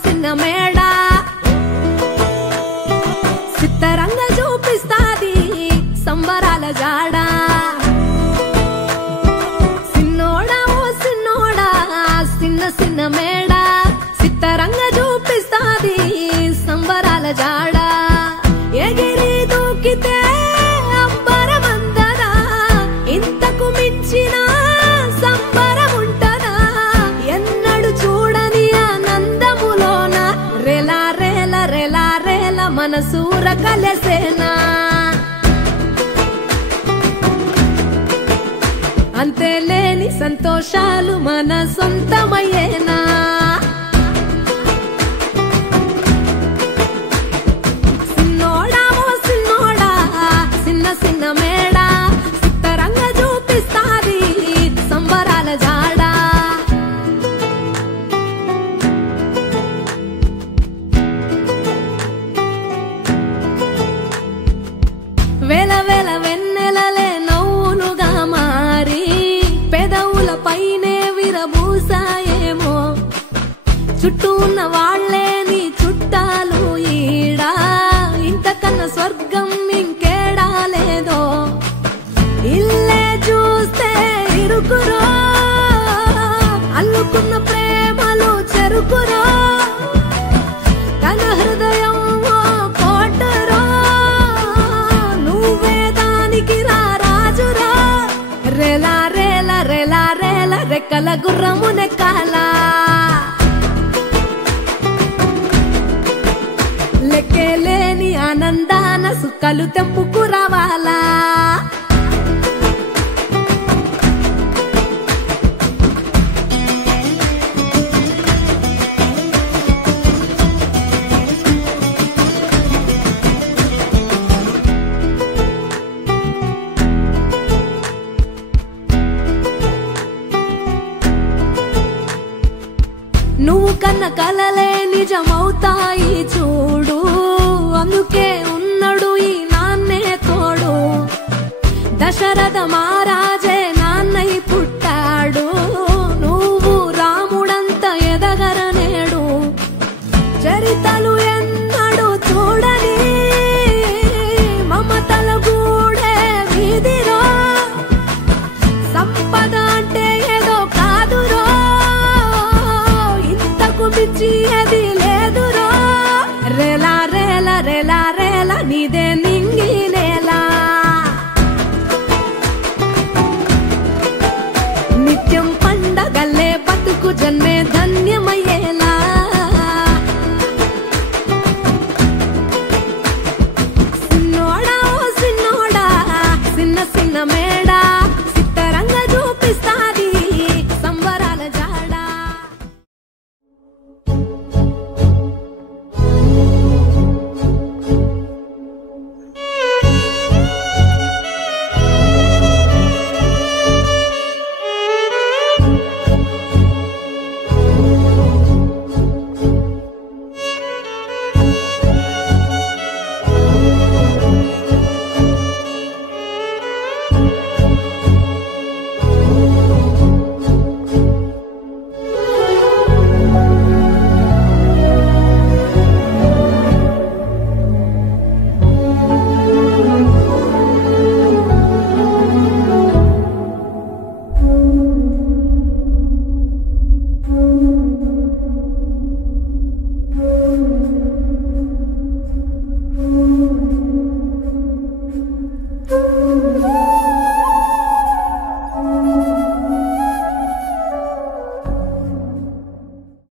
చిన్న మేడ సిత్తరంగా చూపిస్తాది సంబరాల జాడ సిన్నోడా ఓ సిన్నోడా చిన్న మేడ సిత్తరంగా చూపిస్తాది సంబరాల జాడ ఎగిరి దూకితే అంబరమందదా ఇంతకు మించిన సంబరం ఉంటదా ఎన్నడు చూడని ఆనందములోన రేలా రేల రేలా రేల మనసూర కలసేనా అంతేలేని సంతోషాలు మన సొంతమయ్యేనా సిన్నోడా ఓ సిన్నోడా చిన్న మేడ సిత్తరంగా చూపిస్తాది సంబరాల జాడ వేల వేల వెన్నెలలే నవ్వులుగా మారి పెదవుల పైనే విరబూసాయేమో చుట్టూ ఉన్న వాళ్లే నీ చుట్టాలు ఈడా ఇంతకన్నా స్వర్గం ఇంకేడా లేదో ఇల్లే చూస్తే ఇరుకురో అల్లుకున్న ప్రేమలు చెరుకురో తన హృదయం కోటరో నువ్వే దానికి రాజురా రేలా రేల రేలా రేల రెక్కల గుర్రము నెక్కాలా లెక్కేలేని ఆనందాన సుఖాలు తెంపుకు రావాలా నువ్వు కన్న కలలే నిజమవుతాయి చూడు అందుకే ఉన్నాడు ఈ నాన్నే తోడు దశరథ మహారాజ